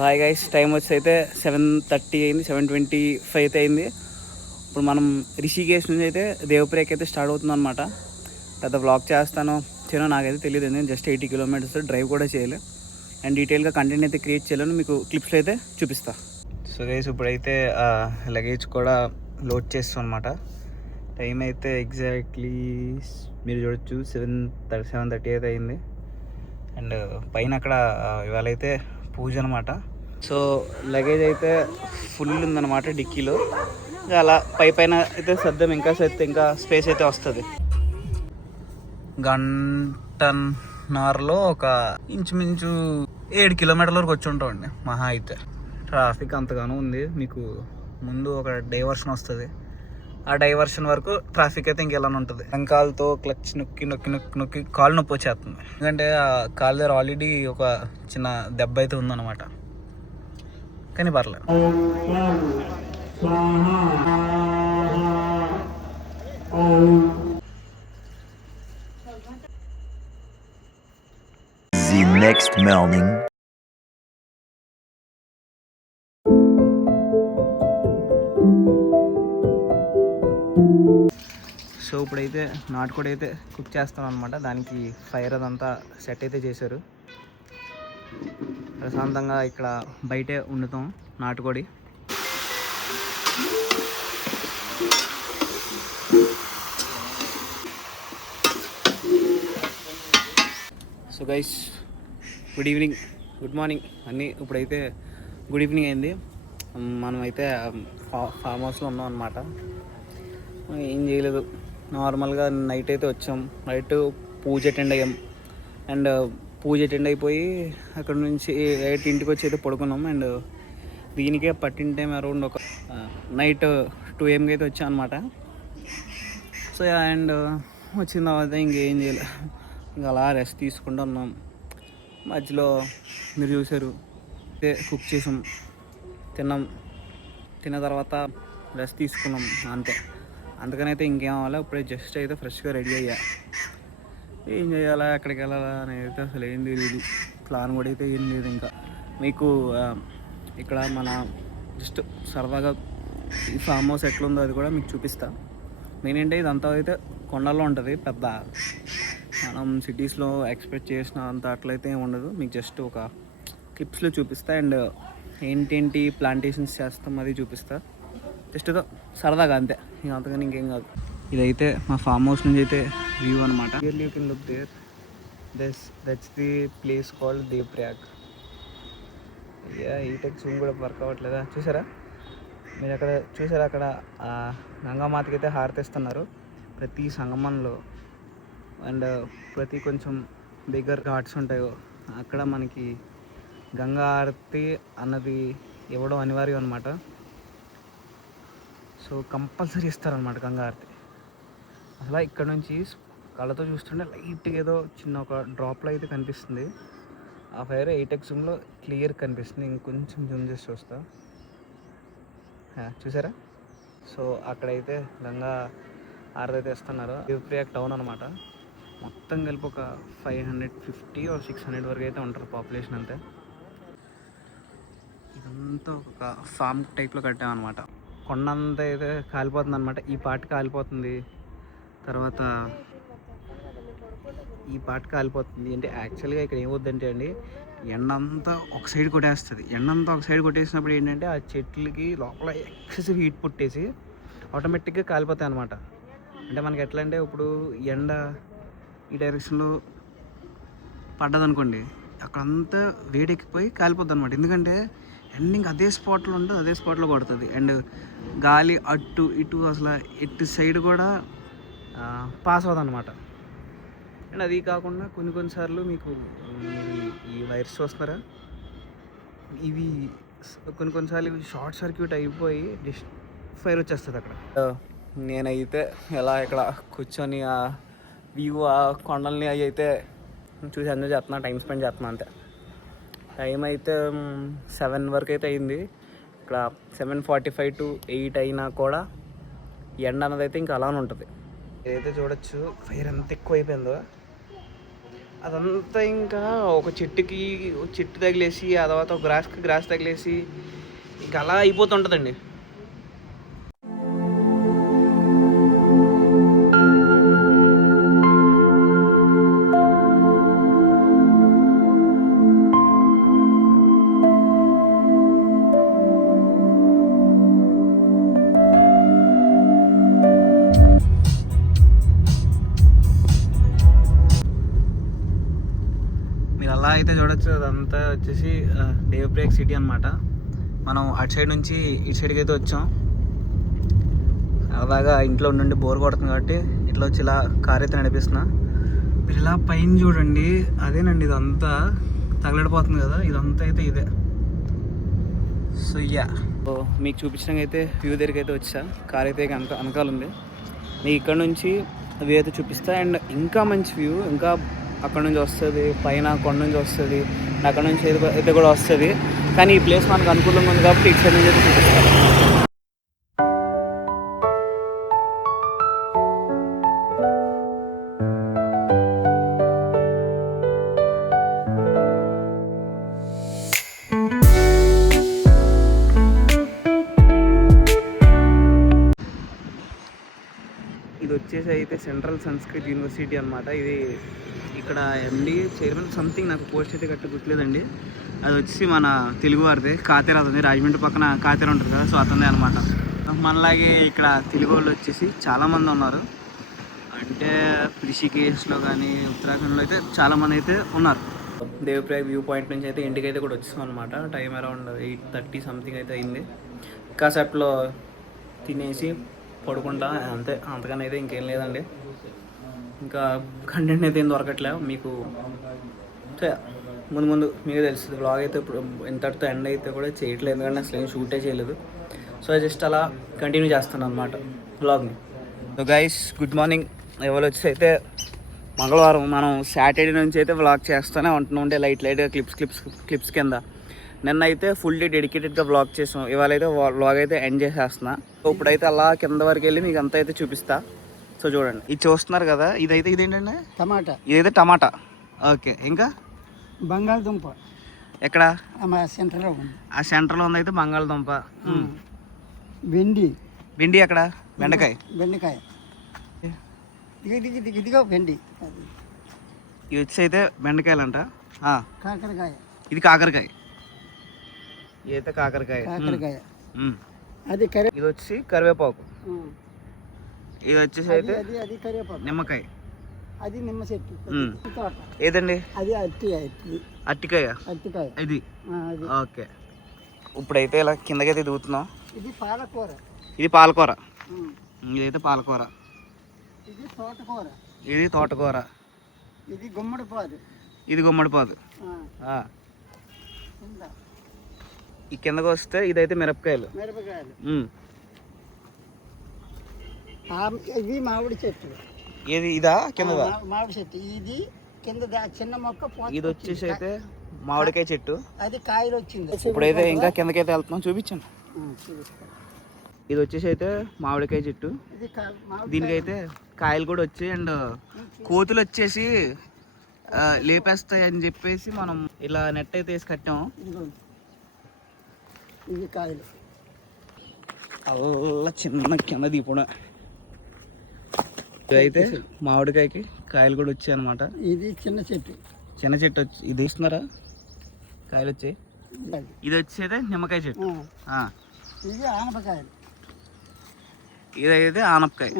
Hi guys, time వచ్చి అయితే 7:30 అయింది, 7:25 అయితే అయింది. ఇప్పుడు మనం రిషికేశ్ నుంచి అయితే దేవప్రయాగ్ అయితే స్టార్ట్ అవుతుంది అనమాట. పెద్ద వ్లాగ్ చేస్తానో చేయనో నాకైతే తెలియదు. నేను జస్ట్ 80 కిలోమీటర్స్ డ్రైవ్ కూడా చేయలే అండ్ డీటెయిల్గా కంటెంట్ అయితే క్రియేట్ చేయలేను. మీకు క్లిప్స్లో అయితే చూపిస్తా. సో గైస్, ఇప్పుడైతే లగేజ్ కూడా లోడ్ చేస్తాం అనమాట. టైం అయితే ఎగ్జాక్ట్లీ మీరు చూడొచ్చు 7:30 అయితే అయింది. అండ్ పైన అక్కడ ఇవాళ అయితే పూజ అనమాట. సో లగేజ్ అయితే ఫుల్ ఉందన్నమాట డిక్కీలో. అలా పైన అయితే సర్దం, ఇంకా సర్దితే ఇంకా స్పేస్ అయితే వస్తుంది. గంటన్నరలో ఒక ఇంచుమించు 7 కిలోమీటర్ల వరకు వచ్చి ఉంటామండి మహా అయితే. ట్రాఫిక్ అంతగానో ఉంది. మీకు ముందు ఒక డైవర్షన్ వస్తుంది, ఆ డైవర్షన్ వరకు ట్రాఫిక్ అయితే ఇంకెలా ఉంటుంది. వెంకాలతో క్లచ్ నొక్కి నొక్కి నొక్కి నొక్కి కాలు నొప్పి వచ్చేస్తుంది. ఎందుకంటే ఆ కాలు దగ్గర ఆల్రెడీ ఒక చిన్న దెబ్బ అయితే ఉందన్నమాట. కానీ పర్లేదు. The next morning. సో ఇప్పుడైతే నాటుకోడి అయితే కుక్ చేస్తాను అనమాట. దానికి ఫైర్ అదంతా సెట్ అయితే చేశారు. ప్రశాంతంగా ఇక్కడ బయటే వండుతాం నాటుకోడి. So guys, good evening, good morning అన్నీ. ఇప్పుడైతే గుడ్ ఈవినింగ్ అయింది. మనమైతే ఫామ్ హౌస్లో ఉన్నాం అనమాట. ఏం చేయలేదు, నార్మల్గా నైట్ అయితే వచ్చాం. నైట్ పూజ అటెండ్ అయ్యాం అండ్ పూజ అటెండ్ అయిపోయి అక్కడ నుంచి ఇంటికి వచ్చి అయితే పడుకున్నాం. అండ్ దీనికే పట్టిన టైం అరౌండ్ ఒక నైట్ 2 AM అయితే వచ్చాం అనమాట. సో అండ్ వచ్చిన తర్వాత ఇంకేం చేయలేదు, ఇంకా అలా రెస్ట్ తీసుకుంటూ ఉన్నాం. మధ్యలో మీరు చూసారు కుక్ చేసాం, తిన్నాం. తిన్న తర్వాత రెస్ట్ తీసుకున్నాం అంతే. అందుకనైతే ఇంకేం అవ్వాలి. ఇప్పుడే జస్ట్ అయితే ఫ్రెష్గా రెడీ అయ్యా. ఏం చేయాలా, ఎక్కడికి వెళ్ళాలా అనేది అసలు ఏం తెలియదు. ప్లాన్ కూడా అయితే ఏం లేదు. ఇంకా మీకు ఇక్కడ మన జస్ట్ సరదాగా ఈ ఫామ్ హౌస్ ఎట్లుందో అది కూడా మీకు చూపిస్తా. నేనంటే ఇదంతా అయితే కొండల్లో ఉంటుంది. పెద్ద మనం సిటీస్లో ఎక్స్పెక్ట్ చేసిన అంత అట్లయితే ఏమి ఉండదు. మీకు జస్ట్ ఒక క్లిప్స్లో చూపిస్తా అండ్ ఏంటేంటి ప్లాంటేషన్స్ చేస్తాం అది చూపిస్తా. జస్ట్ ఏదో సరదాగా అంతే, ఇక అంతగాని ఇంకేం కాదు. ఇదైతే మా ఫామ్ హౌస్ నుంచి అయితే వ్యూ అనమాట. You can look there. That's the place called Devprayag. ఈ టెక్ జూమ్ కూడా వర్క్ అవ్వట్లేదా చూసారా మీరు? అక్కడ చూసారా, అక్కడ గంగామాతకి అయితే హారతిస్తున్నారు ప్రతి సంగమంలో. అండ్ ప్రతి కొంచెం దగ్గర ఘాట్స్ ఉంటాయో అక్కడ మనకి గంగా హారతి అన్నది ఇవ్వడం అనివార్యం అనమాట. సో కంపల్సరీ ఇస్తారనమాట గంగా హారతి. అసలు ఇక్కడ నుంచి కళ్ళతో చూస్తుంటే లైట్గా ఏదో చిన్న ఒక డ్రాప్లో అయితే కనిపిస్తుంది. ఆ ఫైర్ 8x జూమ్లో క్లియర్ కనిపిస్తుంది. ఇంకొంచెం జూమ్ చేసి చూస్తా, చూసారా? సో అక్కడైతే గంగా హారతి అయితే ఇస్తున్నారు. దేవప్రయాగ్ టౌన్ అనమాట. మొత్తం కలిపి ఒక 550 or 600 వరకు అయితే ఉంటారు పాపులేషన్ అంతే. ఇదంతా ఒక ఫామ్ టైప్లో కట్టామన్నమాట. కొండ అంతా అయితే కాలిపోతుంది అనమాట. ఈ పార్ట్ కాలిపోతుంది, తర్వాత ఈ పార్ట్ కాలిపోతుంది. అంటే యాక్చువల్గా ఇక్కడ ఏమవుద్దంటే అండి, ఎండంతా ఒక సైడ్ కొట్టేస్తుంది. ఎండంతా ఒక సైడ్ కొట్టేసినప్పుడు ఏంటంటే ఆ చెట్లకి లోపల ఎక్సెసివ్ హీట్ పుట్టేసి ఆటోమేటిక్గా కాలిపోతాయి అనమాట. అంటే మనకి ఎట్లా అంటే, ఇప్పుడు ఎండ ఈ డైరెక్షన్లో పడ్డదనుకోండి, అక్కడంతా వేడెక్కిపోయి కాలిపోద్ది అనమాట. ఎందుకంటే ఎండింగ్ అదే స్పాట్లో ఉంటుంది, అదే స్పాట్లో కొడుతుంది. అండ్ గాలి అటు ఇటు అసలు ఎటు సైడ్ కూడా పాస్ అవుతుంది అనమాట. అండ్ అది కాకుండా కొన్నిసార్లు మీకు ఈ వైర్స్ చూస్తున్నారా, ఇవి కొన్నిసార్లు ఇవి షార్ట్ సర్క్యూట్ అయిపోయి ఫైర్ వచ్చేస్తుంది అక్కడ. నేనైతే ఎలా ఇక్కడ కూర్చొని ఆ వ్యూ, ఆ కొండల్ని అవి అయితే చూసి ఎంజాయ్ చేస్తున్నా, టైం స్పెండ్ చేస్తున్నా అంతే. టైం అయితే 7 వరకు అయితే అయింది. ఇక్కడ 7:45 to 8 అయినా కూడా ఎండ అన్నది అయితే ఇంకా అలానే ఉంటుంది. ఏదైతే చూడొచ్చు ఫైర్ ఎంత ఎక్కువ అయిపోయిందో. అదంతా ఇంకా ఒక చెట్టుకి చెట్టు తగిలేసి ఆ తర్వాత ఒక గ్రాస్ తగిలేసి ఇంకా అలా అయిపోతుంటుందండి. మీరు అలా అయితే చూడొచ్చు. అదంతా వచ్చేసి దేవప్రయాగ్ సిటీ అనమాట. మనం అటు సైడ్ నుంచి ఇటు సైడ్కి అయితే వచ్చాం. అలాగా ఇంట్లో ఉండి బోర్ కొడుతుంది కాబట్టి ఇట్లా వచ్చి ఇలా కార్ అయితే నడిపిస్తున్నా. మీరు ఇలా పైన చూడండి, అదేనండి ఇదంతా తగలడిపోతుంది కదా, ఇదంతా అయితే ఇదే. సో మీకు చూపించడానికి అయితే వ్యూ దగ్గరికి అయితే వచ్చా. కార్ అయితే వెనకాల ఉంది. మీకు ఇక్కడ నుంచి వ్యూ అయితే చూపిస్తా. అండ్ ఇంకా మంచి వ్యూ ఇంకా అక్కడ నుంచి వస్తుంది, పైన కొండ నుంచి వస్తుంది, అక్కడ నుంచి అయితే కూడా వస్తుంది. కానీ ఈ ప్లేస్ మనకు అనుకూలంగా ఉంది కాబట్టి ఇటు సైడ్ నుంచి అయితే చూపిస్తాను. ఇది వచ్చేసి అయితే సెంట్రల్ సంస్కృత్ యూనివర్సిటీ అనమాట. ఇది ఇక్కడ ఎండి చైర్మన్ సంథింగ్, నాకు పోస్ట్ అయితే గట్ట గుర్తులేదండి. అది వచ్చి మన తెలుగు వారిది, కాతేర. అతని రాజమండ్రి పక్కన కాతేర ఉంటుంది కదా, సో అతనిదే అనమాట. మనలాగే ఇక్కడ తెలుగు వాళ్ళు వచ్చేసి చాలామంది ఉన్నారు. అంటే రిషికేశ్లో కానీ ఉత్తరాఖండ్లో అయితే చాలామంది అయితే ఉన్నారు. దేవప్రయాగ్ వ్యూ పాయింట్ నుంచి అయితే ఇంటికి అయితే కూడా వచ్చాం అనమాట. టైం అరౌండ్ 8:30 సంథింగ్ అయితే అయింది. కాసేపట్లో తినేసి పడుకుంటా, అంతే. అంతకని అయితే ఇంకేం లేదండి. ఇంకా కంటెంట్ అయితే ఏం దొరకట్లే మీకు. ముందు మీకు తెలుస్తుంది. బ్లాగ్ అయితే ఇప్పుడు ఇంతటితో ఎండ్ అయితే కూడా చేయట్లేదు, ఎందుకంటే అసలు ఏం షూటే చేయలేదు. సో జస్ట్ అలా కంటిన్యూ చేస్తాను అనమాట బ్లాగ్ని. So guys, good morning. ఎవరు వచ్చి అయితే మంగళవారం మనం సాటర్డే నుంచి అయితే వ్లాగ్ చేస్తూనే ఉంటే లైట్గా క్లిప్స్ కింద. నిన్న అయితే ఫుల్లీ డెడికేటెడ్గా వ్లాగ్ చేసాం. ఇవాళ అయితే వ్లాగ్ అయితే ఎండ్ చేసేస్తున్నా. సో ఇప్పుడైతే అలా కింద వరకు వెళ్ళి మీకు అంతా అయితే చూపిస్తా. సో చూడండి, ఇది చూస్తున్నారు కదా, ఇదేంటండి? టమాటా. ఇదైతే టమాటా. ఓకే, ఇంకా బంగాళదుంప. ఎక్కడ? సెంటర్లో ఉంది. ఆ సెంటర్లో ఉంది అయితే బంగాళదుంప. వెండి ఎక్కడ? బెండకాయ. ఇదిగో వెండి. ఇది వచ్చి అయితే బెండకాయలంట. కాకరకాయ. ఇది కాకరకాయ. ఇదైతే కాకరకాయ. అది ఇది వచ్చి కరివేపాకు. ఇది వచ్చేసి అయితే నిమ్మకాయ. అది నిమ్మ చెట్టు. ఏదండి? అది అట్టికాయ. ఇది ఓకే. ఇప్పుడైతే ఇలా కిందకైతే దిగుతున్నాం. ఇది పాలకూర. ఇదైతే పాలకూర. ఇది తోటకూర. ఇది గుమ్మడిపాదు. ఈ కిందకు వస్తే ఇదైతే మిరపకాయలు. ఇవి మామిడి చెట్టు. ఏది? ఇదా? కింద మామిడి చెట్టు. ఇది కింద చిన్న మొక్క. ఇది వచ్చేసి అయితే మామిడికాయ చెట్టు. అది కాయలు వచ్చింది. ఇప్పుడైతే ఇంకా కిందకైతే వెళ్తున్నాం, చూపించండి. ఇది వచ్చేసి అయితే మామిడికాయ చెట్టు. దీనికైతే కాయలు కూడా వచ్చాయి. అండ్ కోతులు వచ్చేసి లేపేస్తాయి అని చెప్పేసి మనం ఇలా నెట్ అయితే వేసి కట్టాము. ఇవి కాయలు. అలా చిన్న కింద దీపడం. ఇదైతే మామిడికాయకి కాయలు కూడా వచ్చాయి అనమాట. ఇది చిన్న చెట్టు వచ్చి ఇది ఇస్తున్నారా కాయలు వచ్చాయి. ఇది వచ్చేది నిమ్మకాయ చెట్టు. ఇది ఆనపకాయలు. ఇదైతే ఆనపకాయ.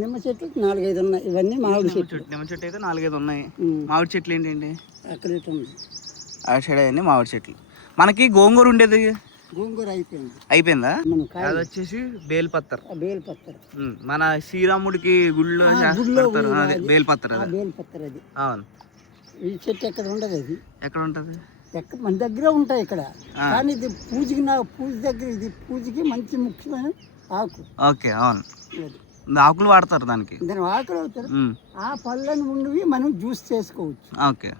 నిమ్మ చెట్లు 4-5 ఉన్నాయి. ఇవన్నీ మామిడి చెట్లు. నిమ్మ చెట్టు అయితే 4-5 ఉన్నాయి. మామిడి చెట్లు ఏంటండి? అక్కడ ఆ సైడ్ అన్నీ మామిడి చెట్లు. మనకి గోంగూర ఉండేది. గోంగూర అయిపోయిందా? అది వచ్చేసి బేల్పత్తర్. మన శ్రీరాముడికి గుళ్ళో బేల్పత్తర్. అది అవును. ఈ చెట్టు ఎక్కడ ఉండదు. అది ఎక్కడ ఉంటది? మన దగ్గర ఉంటాయి ఇక్కడ. కానీ ఇది పూజ దగ్గర, ఇది పూజకి మంచి ముఖ్యమైన ఆకు. ఓకే, అవును. ఆకులు వాడతారు దానికి. దాని ఆకులు అవుతారు. ఆ పళ్ళని ఉండి మనం జ్యూస్ చేసుకోవచ్చు. ఓకే.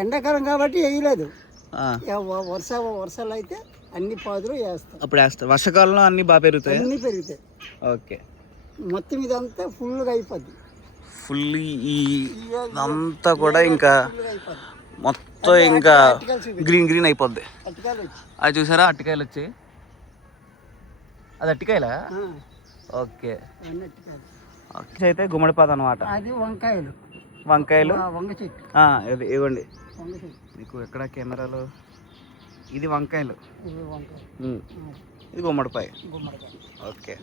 ఎండాకాలం కాబట్టి వేయలేదు. వర్షాలు అయితే అన్ని పాదులు వేస్తారు. అప్పుడు వేస్తారు. వర్షాకాలంలో అన్ని బాగా పెరుగుతాయి. అన్ని పెరుగుతాయి. ఓకే. మొత్తం ఇదంతా ఫుల్గా అయిపోద్ది. ఫుల్ ఈ అంతా కూడా ఇంకా ఫుల్గా అయిపోద్ది. మొత్తం ఇంకా అరటికాయలు చూపి. గ్రీన్ గ్రీన్ అయిపోద్ది. అరటికాయలు వచ్చి. అది చూసారా అట్టికాయలు వచ్చి, అది అట్టికాయలా? ఆ, ఓకే. అవన్నీ అరటికాయలు. ఇది అయితే గుమ్మడిపాత అనమాట. అది వంకాయలు. వంకాయలు వంగ చెట్టు. ఇది ఇవ్వండి వంగ చెట్టు. మీకు ఎక్కడ కెమెరాలో. ఇది వంకాయలు, ఇవి వంకాయలు. ఇది గుమ్మడిపాయ. గుమ్మడికాయ. ఓకే.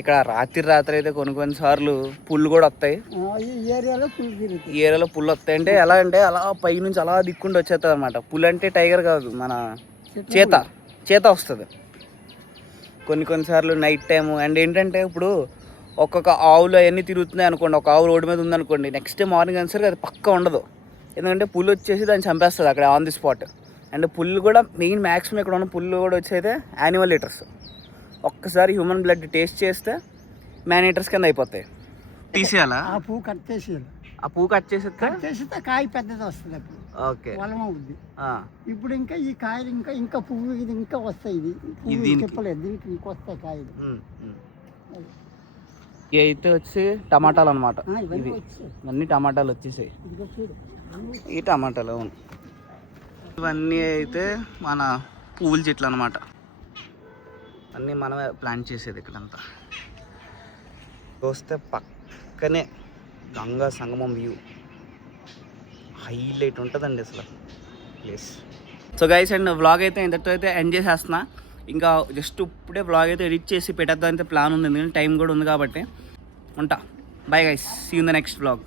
ఇక్కడ రాత్రి అయితే కొన్ని సార్లు పుల్లు కూడా వస్తాయి. ఈ ఏరియాలో పులి తిరుగుతాయి. ఈ ఏరియాలో పుల్లు వస్తాయి. అంటే ఎలా అంటే అలా పైనుంచి అలా దిక్కుండి వచ్చేస్తుంది అనమాట. పుల్ అంటే టైగర్ కాదు, మన చేత వస్తుంది కొన్నిసార్లు నైట్ టైము. అండ్ ఏంటంటే ఇప్పుడు ఒక్కొక్క ఆవులు అవన్నీ తిరుగుతున్నాయి అనుకోండి, ఒక ఆవు రోడ్డు మీద ఉందనుకోండి, నెక్స్ట్ డే మార్నింగ్ అనేసరికి అది పక్క ఉండదు. ఎందుకంటే పుల్లు వచ్చేసి దాన్ని చంపేస్తుంది అక్కడ ఆన్ ది స్పాట్. అండ్ పుల్లు కూడా మెయిన్ మ్యాక్సిమం ఇక్కడ ఉన్న పుల్లు కూడా వచ్చేది యానిమల్ లీటర్స్. ఒక్కసారి హ్యూమన్ బ్లడ్ టేస్ట్ చేస్తే మ్యాన్ ఈటర్స్ కింద అయిపోతాయి. తీసేయాలా? ఆ పువ్వు కట్ చేసేయాలి. ఆ పువ్వు కట్ చేసి కట్ చేస్తే కాయ పెద్దది వస్తుంది. అప్పుడు ఓకే పొలం అవుద్ది. ఇప్పుడు ఇంకా ఈ కాయలు ఇంకా పువ్వు ఇది ఇంకా వస్తాయి. ఇది ఇది చెప్పలేదు, దీనికి ఇంకొస్తాయి కాయలు. ఇవి అయితే వచ్చి టమాటాలు అనమాట. ఇవన్నీ ఇవి వచ్చాయి. అన్ని టమాటాలు వచ్చేసాయి. ఇదిగో చూడు. ఈ టమాటాలు అవును. ఇవన్నీ అయితే మన పువ్వుల చెట్లు అనమాట. అన్నీ మనమే ప్లాంట్ చేసేది ఇక్కడంతా. చూస్తే పక్కనే గంగా సంగమం వ్యూ హైలైట్ ఉంటుందండి అసలు place. So guys and vlog అయితే ఇంతటితో అయితే ఎండ్ చేసేస్తున్నా. ఇంకా జస్ట్ ఇప్పుడే వ్లాగ్ అయితే ఎడిట్ చేసి పెట్టేద్దాం అయితే ప్లాన్ ఉంది, ఎందుకంటే టైం కూడా ఉంది కాబట్టి. ఉంటా. Bye guys, see you in the next vlog.